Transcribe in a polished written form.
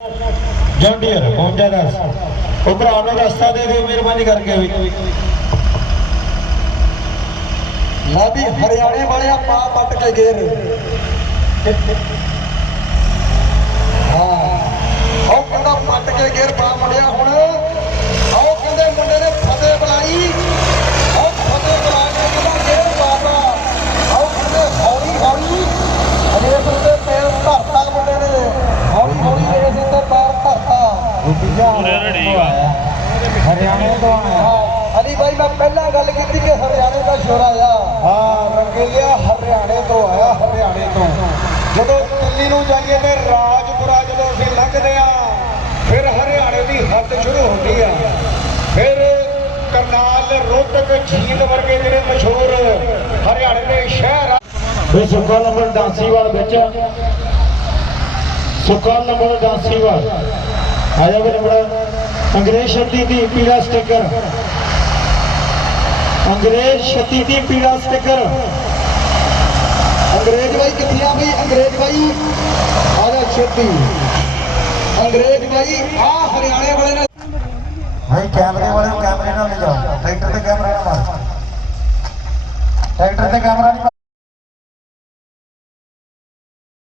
John Deere 52 ਉਹ ਭਰਾ ਨੂੰ ਰਸਤਾ ਦੇ ਦਿਓ ਮਿਹਰਬਾਨੀ ਕਰਕੇ ਵੀ। ला भी हरियाणे वाले पा पट के गेर हाँ ਉਹ ਕਹਿੰਦਾ ਪੱਟ ਕੇ ਗੇਰ ਪਾ ਮੁੰਡਿਆ ਹੁਣ ਆਓ ਕਹਿੰਦੇ ਮੁੰਡੇ ਨੇ ਫਤਿਹ ਬੁਲਾਈ ਉਹ ਫਤਿਹ ਬੁਲਾ ਕੇ ਕਹਿੰਦਾ ਗੇਰ ਪਾਤਾ ਆਓ ਕਹਿੰਦੇ ਹੌਲੀ ਹੌਲੀ ਰੇਸ ਉੱਤੇ ਪੈਰ ਧਰਤਾ ਮੁੰਡੇ ਨੇ ਹੌਲੀ ਹੌਲੀ ਰੇਸ ਉੱਤੇ ਪੈਰ ਧਰਤਾ हरियाणे तो आया अली भाई मैं पहला गल की कि हरियाणे का शोर आया हाँ रंगेलिया हरियाणे तो आया हरियाणे तो ਜਦੋਂ ਦਿੱਲੀ ਨੂੰ ਜਾਈਏ ਤੇ ਰਾਜਪੁਰਾ ਜਦੋਂ ਅਸੀਂ ਲੰਘਦੇ ਆ ਫਿਰ ਹਰਿਆਣੇ ਦੀ ਹੱਦ ਸ਼ੁਰੂ ਹੁੰਦੀ ਆ ਫਿਰ ਕਰਨਾਲ ਰੋਹਤਕ ਝੀਲ ਵਰਗੇ ਜਿਹੜੇ ਮਸ਼ਹੂਰ ਹਰਿਆਣੇ ਦੇ ਸ਼ਹਿਰ ਆ ਫਿਰ ਸੁੱਕਾ ਨੰਬਰ ਡਾਂਸੀਵਾਲ ਵਿੱਚ ਸੁੱਕਾ ਨੰਬਰ ਡਾਂਸੀਵਾਲ ਆਇਆ ਵੀ ਨੰਬਰ अंग्रेज छत्ती थी पीला स्टिकर अंग्रेज छत्ती थी पीला स्टिकर अंग्रेज भाई कितने आ भाई अंग्रेज भाई आजा छेती अंग्रेज भाई आ हरियाणे वाले ने भाई कैमरे वाले कैमरे ना ले जाओ ट्रैक्टर ते कैमरा ना मार ट्रैक्टर ते कैमरा